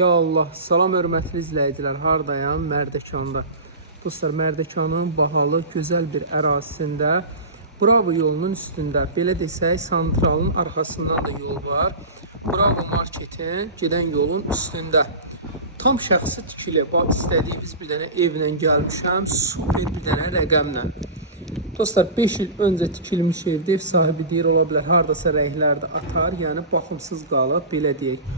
Ya Allah, salam hörmətli izləyicilər, hardayam? Mərdəkanda. Dostlar, Mərdəkanın bahalı, gözəl bir ərazisində, Bravo yolunun üstündə, belə desək, Santralın arxasından da yol var. Bravo marketin gedən yolun üstündə. Tam şəxsi tikili, bax, istədiyiniz bir dənə evlə gəlmişəm, super bir dənə rəqəmlə. Dostlar, 5 il öncə tikilmiş evdə ev sahibi deyir, ola bilər, haradasa rənglər də atar, yəni baxımsız qalır, belə deyək.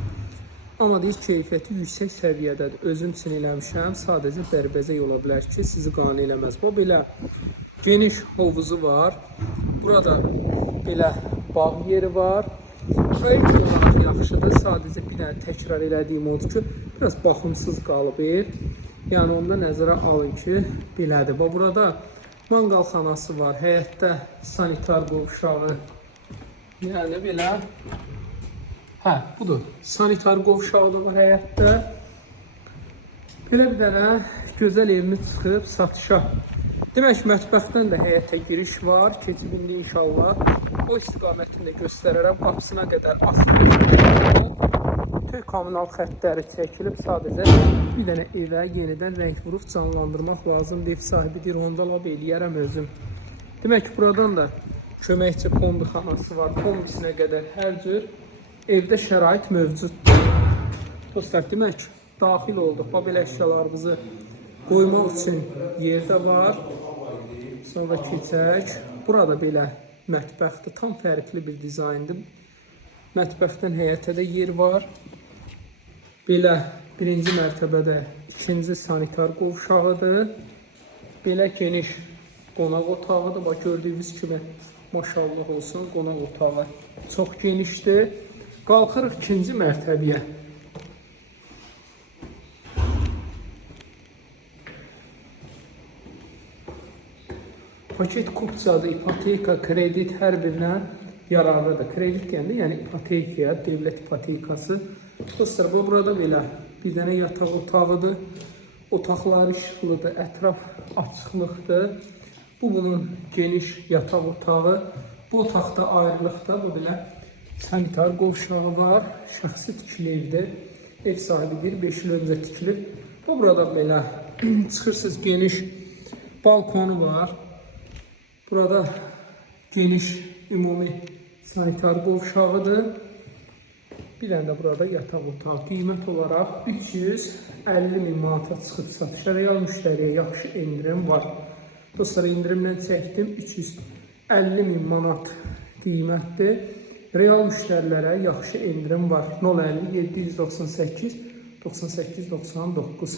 Amma deyir, keyfiyyəti yüksək səviyyədədir. Özüm üçün eləmişəm, sadəcə bərbəzək ola bilər ki, sizi qane eləməz. Bu belə geniş hovuzu var. Burada belə bağ yeri var. Proyekt olaraq yaxşıdır. Sadəcə bir dənə təkrar elədiyim odur ki, biraz baxımsız qalıb ev. Yəni onda nəzərə alın ki, belədir. Burada manqalxanası var. Həyətdə sanitar qovşağı. Yəni belə. Hə, budur. Sanitar qovşağı da var həyətdə. Belə bir dənə gözəl evimi çıxıb satışa. Demək, mətbəxdən də həyətə giriş var. Keçibində inşallah o istiqamətində göstərərəm. Qapısına qədər asfalt. Bütün kommunal xəttləri çəkilib. Sadəcə bir dənə evə yenidən rəng vurub canlandırmaq lazımdır. Ev sahibi deyir, onda lab eləyərəm özüm. Demək ki, buradan da köməkçi kombixanası var. Kombisinə qədər hər cür evdə şərait mövcuddur. Dostlar, demək, daxil olduq. Belə əşyalarımızı qoymaq üçün yerdə var. Sonra keçək. Burada belə mətbəxdir. Tam fərqli bir dizayndır. Mətbəxdən həyətə də yer var. Belə birinci mərtəbədə ikinci sanitar qovşağıdır. Belə geniş qonaq otağıdır. Bax, gördüyünüz kimi maşallah olsun, qonaq otağı çox genişdir. Qalxırıq ikinci mərtəbəyə. Paket kupçadır, ipoteka, kredit hər birinə yararlıdır. Kredit deyəndə, yəni ipotekaya, devlət ipotekası. Dostlar, burada belə bir dənə yataq otağıdır. Otaqları işıqlıdır, ətraf açıqlıqdır. Bu bunun geniş yataq otağı. Bu otaqda ayrılıqda bu belə sanitar qovşağı var. Şəxsi tikili evdir. Ev sahibidir. 5 il öncə tikilib. Burada belə çıxırsınız, geniş balkonu var. Burada geniş ümumi sanitar qovşağıdır. Bir dənə də burada yataq otağı. Qiymət olaraq 350.000 manata çıxıb satışa. Real müştəriyə yaxşı indirim var. Dostlar, indirimdən çəkdim. 350.000 manat qiymətdir. Real müştərilərə yaxşı indirim var. 050 798 98 99.